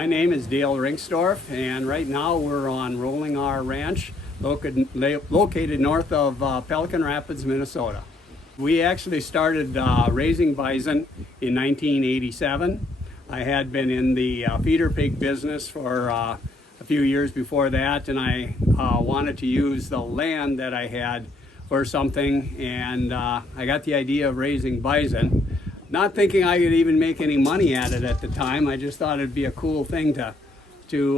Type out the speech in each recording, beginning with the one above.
My name is Dale Rengstorf, and right now we're on Rolling R Ranch, located north of Pelican Rapids, Minnesota. We actually started raising bison in 1987. I had been in the feeder pig business for a few years before that, and I wanted to use the land that I had for something, and I got the idea of raising bison. Not thinking I could even make any money at it at the time. I just thought it'd be a cool thing to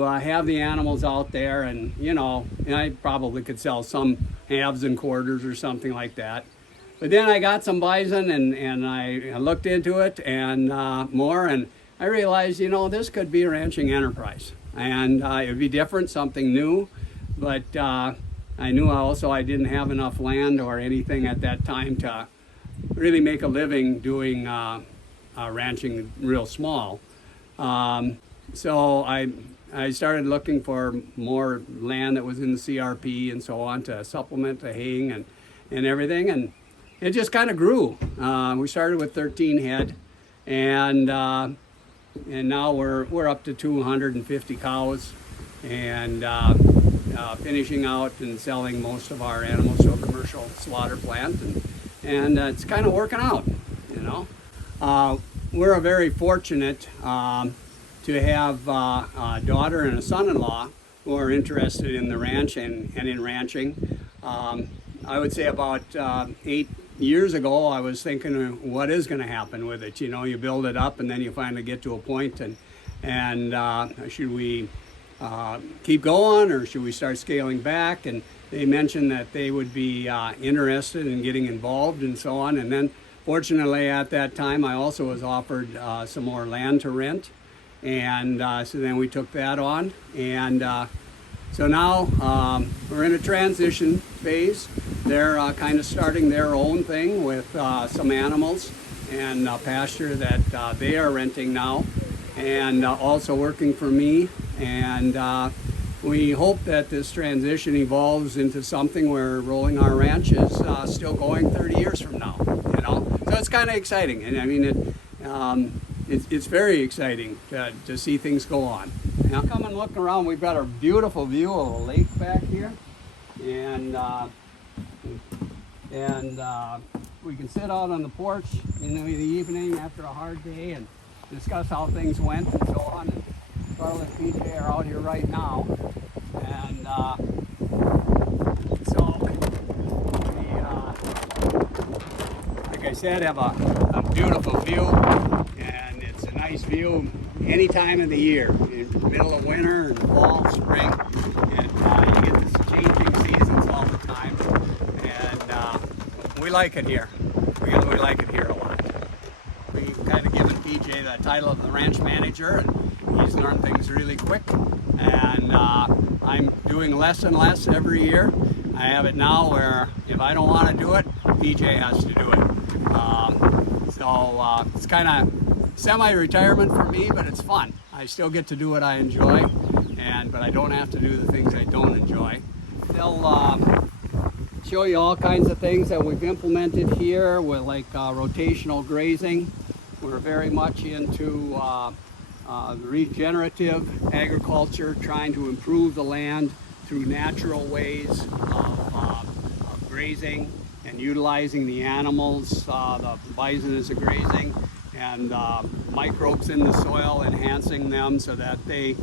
have the animals out there, and and I probably could sell some halves and quarters or something like that. But then I got some bison, and I looked into it and more, and I realized, this could be a ranching enterprise, and it would be different, something new. But I knew also I didn't have enough land or anything at that time to really make a living doing ranching real small. So I started looking for more land that was in the CRP and so on to supplement the haying and everything, and it just kind of grew. We started with 13 head, and now we're up to 250 cows, and finishing out and selling most of our animals to a commercial slaughter plant, and it's kind of working out, We're very fortunate to have a daughter and a son-in-law who are interested in the ranch and in ranching. I would say about 8 years ago, I was thinking, what is going to happen with it? You build it up and then you finally get to a point, and should we keep going, or should we start scaling back? And they mentioned that they would be interested in getting involved and so on. And then fortunately at that time I also was offered some more land to rent, and so then we took that on, and so now we're in a transition phase. They're kind of starting their own thing with some animals and pasture that they are renting now, and also working for me. And we hope that this transition evolves into something where Rolling R Ranch is still going 30 years from now, So it's kind of exciting, and I mean, it's very exciting to see things go on. Now, come and look around. We've got a beautiful view of a lake back here, and we can sit out on the porch in the evening after a hard day and discuss how things went and so on. And Karla and PJ are out here right now, and so we, like I said, have a beautiful view, and it's a nice view any time of the year, in the middle of winter and fall, spring, and you get this changing seasons all the time, and we like it here. We like it here a lot. We've kind of given PJ the title of the ranch manager, and he's learned things really quick, and I'm doing less and less every year. I have it now where if I don't want to do it, PJ has to do it. So it's kind of semi-retirement for me, but it's fun. I still get to do what I enjoy, but I don't have to do the things I don't enjoy. They'll show you all kinds of things that we've implemented here, with like rotational grazing. We're very much into regenerative agriculture, trying to improve the land through natural ways of grazing and utilizing the animals. The bison is a grazing, and microbes in the soil, enhancing them so that the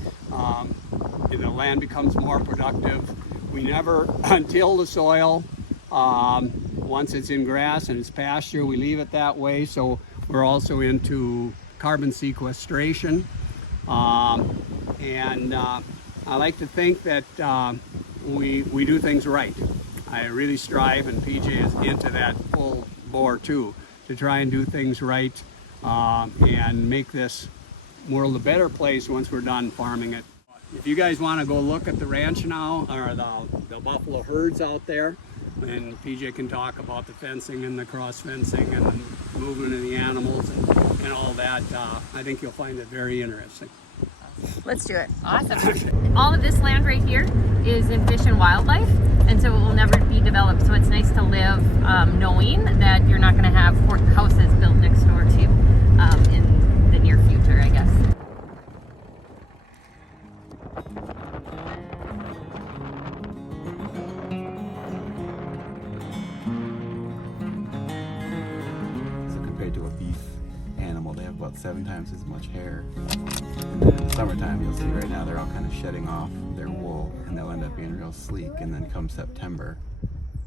land becomes more productive. We never untill the soil. Once it's in grass and it's pasture, we leave it that way. So we're also into carbon sequestration, and I like to think that we do things right. I really strive, and PJ is into that full bore too, to try and do things right and make this world a better place once we're done farming it. If you guys want to go look at the ranch now, or the buffalo herds out there, and PJ can talk about the fencing and the cross fencing and the movement of the animals and all that, I think you'll find it very interesting. Let's do it. Awesome. All of this land right here is in fish and wildlife, and so it will never be developed. So it's nice to live knowing that you're not going to have houses built next door to you in the near future, I guess. about 7 times as much hair. And then in the summertime, you'll see right now they're all kind of shedding off their wool, and they'll end up being real sleek. And then come September,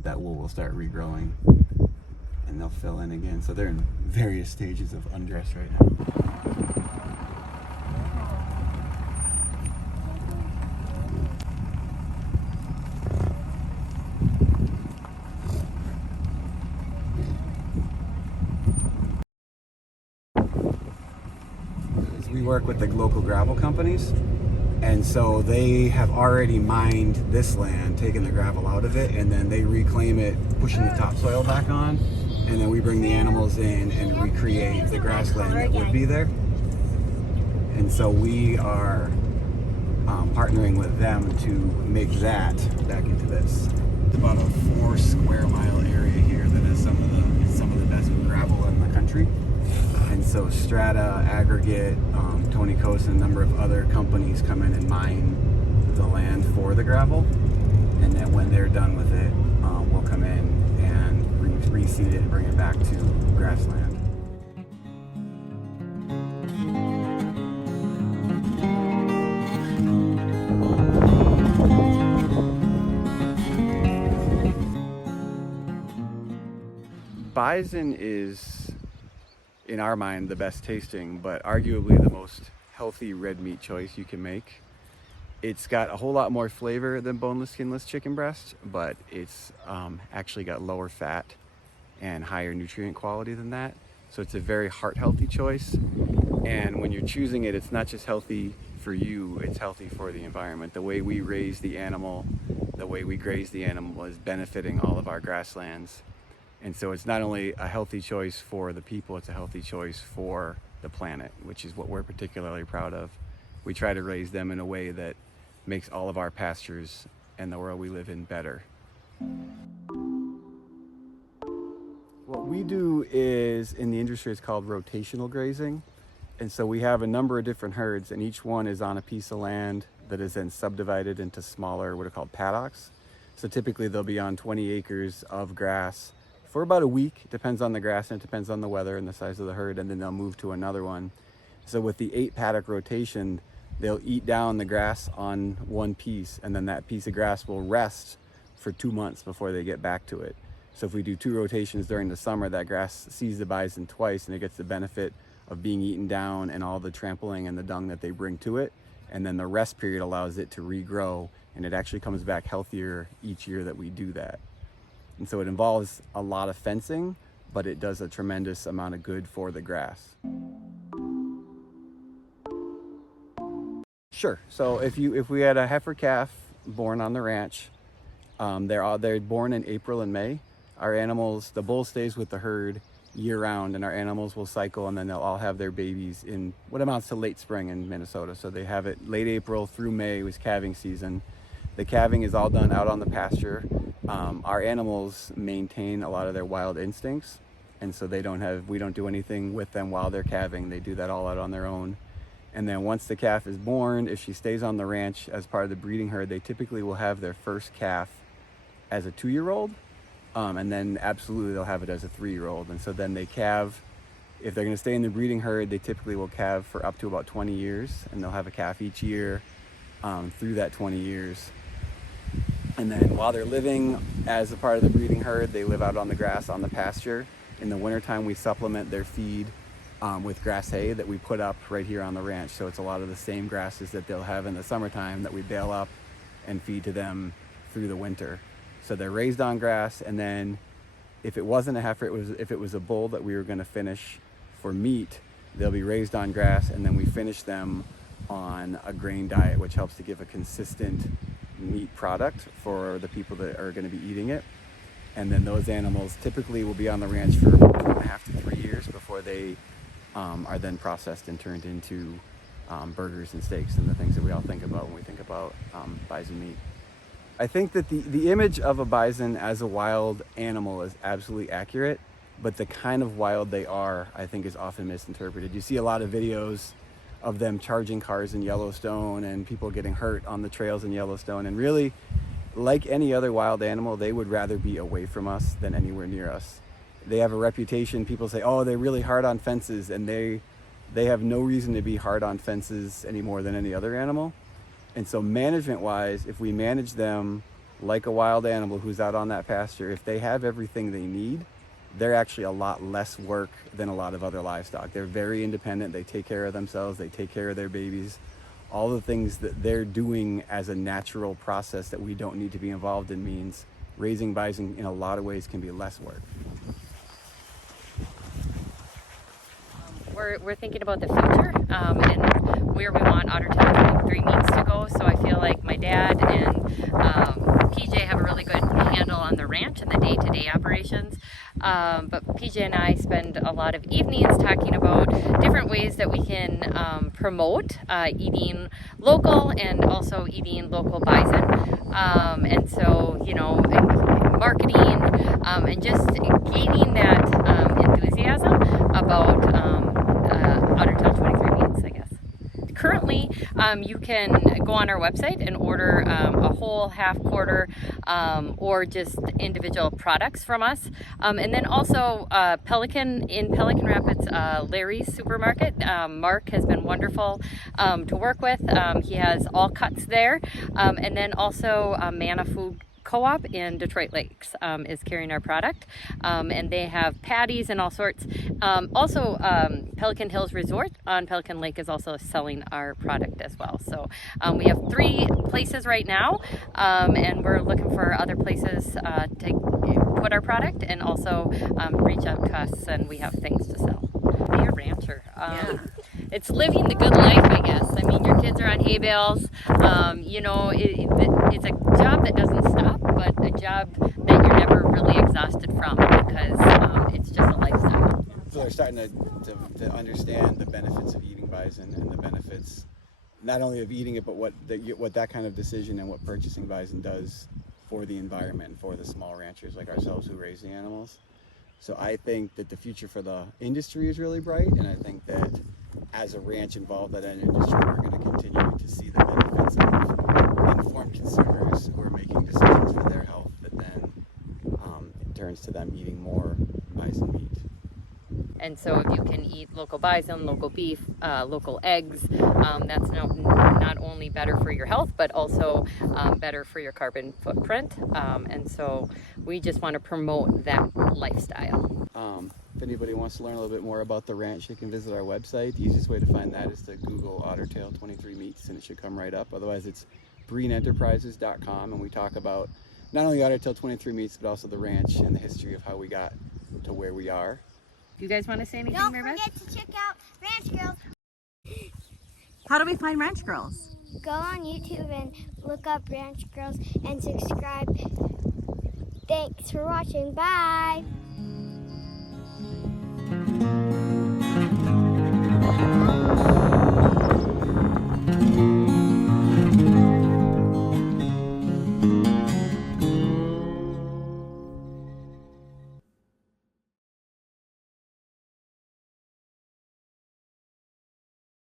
that wool will start regrowing, and they'll fill in again. So they're in various stages of undress right now. We work with the local gravel companies, and so they have already mined this land, taken the gravel out of it, and then they reclaim it, pushing the topsoil back on, and then we bring the animals in and recreate the grassland that would be there. And so we are partnering with them to make that back into this. It's about a 4 square mile area here that has some of the best gravel in the country. And so Strata, Aggregate, Tony Coast, and a number of other companies come in and mine the land for the gravel. And then when they're done with it, we'll come in and reseed it and bring it back to grassland. Bison is, in our mind, the best tasting, but arguably the most healthy red meat choice you can make. It's got a whole lot more flavor than boneless, skinless chicken breast, but it's actually got lower fat and higher nutrient quality than that. So it's a very heart healthy choice. And when you're choosing it, it's not just healthy for you, it's healthy for the environment. The way we raise the animal, the way we graze the animal is benefiting all of our grasslands. And so it's not only a healthy choice for the people, it's a healthy choice for the planet, which is what we're particularly proud of. We try to raise them in a way that makes all of our pastures and the world we live in better. What we do is, in the industry, it's called rotational grazing. And so we have a number of different herds, and each one is on a piece of land that is then subdivided into smaller, what are called paddocks. So typically they'll be on 20 acres of grass for about a week. It depends on the grass and it depends on the weather and the size of the herd, and then they'll move to another one. So with the 8 paddock rotation, they'll eat down the grass on one piece, and then that piece of grass will rest for 2 months before they get back to it. So if we do 2 rotations during the summer, that grass sees the bison twice, and it gets the benefit of being eaten down and all the trampling and the dung that they bring to it. And then the rest period allows it to regrow, and it actually comes back healthier each year that we do that. And so it involves a lot of fencing, but it does a tremendous amount of good for the grass. Sure. So if we had a heifer calf born on the ranch, they're born in April and May. Our animals, the bull stays with the herd year round, and our animals will cycle, and then they'll all have their babies in what amounts to late spring in Minnesota. So they have it late April through May was calving season. The calving is all done out on the pasture. Our animals maintain a lot of their wild instincts, and so we don't do anything with them while they're calving. They do that all out on their own. And then once the calf is born, if she stays on the ranch as part of the breeding herd, they typically will have their first calf as a 2-year-old, and then absolutely they'll have it as a 3-year-old. And so then they calve. If they're going to stay in the breeding herd, they typically will calve for up to about 20 years, and they'll have a calf each year through that 20 years. And then while they're living as a part of the breeding herd, they live out on the grass on the pasture. In the wintertime, we supplement their feed with grass hay that we put up right here on the ranch. So it's a lot of the same grasses that they'll have in the summertime that we bale up and feed to them through the winter. So they're raised on grass, and then if it wasn't a heifer, if it was a bull that we were going to finish for meat, they'll be raised on grass, and then we finish them on a grain diet, which helps to give a consistent meat product for the people that are going to be eating it. And then those animals typically will be on the ranch for 2.5 to 3 years before they are then processed and turned into burgers and steaks and the things that we all think about when we think about bison meat. I think that the image of a bison as a wild animal is absolutely accurate, but the kind of wild they are, I think, is often misinterpreted. You see a lot of videos of them charging cars in Yellowstone and people getting hurt on the trails in Yellowstone, and really, like any other wild animal, they would rather be away from us than anywhere near us. They have a reputation. People say, oh, they're really hard on fences, and they they have no reason to be hard on fences any more than any other animal. And so management wise, if we manage them like a wild animal who's out on that pasture, if they have everything they need, they're actually a lot less work than a lot of other livestock. They're very independent. They take care of themselves. They take care of their babies. All the things that they're doing as a natural process that we don't need to be involved in means raising bison in a lot of ways can be less work. We're thinking about the future and where we want Otter Tail 23 meets to go. So I feel like my dad and PJ have a really good handle on the ranch and the day-to-day operations. But PJ and I spend a lot of evenings talking about different ways that we can promote eating local and also eating local bison. And so, you know, marketing and just gaining that enthusiasm about Otter Tail 23 meats, I guess. Currently, you can go on our website and order a whole, half, quarter, or just individual products from us. And then also Pelican Rapids, Larry's supermarket. Mark has been wonderful to work with. He has all cuts there. And then also Manna Food Co-op in Detroit Lakes is carrying our product, and they have patties and all sorts. Also, Pelican Hills Resort on Pelican Lake is also selling our product as well. So we have 3 places right now, and we're looking for other places to put our product and also reach out to us, and we have things to sell. Be a rancher. It's living the good life, I guess. I mean, your kids are on hay bales. You know, it's a job that doesn't stop, but a job that you're never really exhausted from because it's just a lifestyle. So they're starting to understand the benefits of eating bison and the benefits not only of eating it, but what that kind of decision and what purchasing bison does for the environment and for the small ranchers like ourselves who raise the animals. So I think that the future for the industry is really bright, and I think that as a ranch involved in that industry, we're going to continue to see the benefits of informed consumers who are making decisions for their health that then it turns to them eating more bison meat. And so if you can eat local bison, local beef, local eggs, that's not only better for your health, but also better for your carbon footprint. And so we just want to promote that lifestyle. If anybody wants to learn a little bit more about the ranch, they can visit our website. The easiest way to find that is to Google Otter Tail 23 Meats and it should come right up. Otherwise, it's breenenterprises.com, and we talk about not only Otter Tail 23 Meats, but also the ranch and the history of how we got to where we are. Do you guys want to say anything, Don't Mary Beth? forget to check out Ranch Girls. How do we find Ranch Girls? Go on YouTube and look up Ranch Girls and subscribe. Thanks for watching. Bye.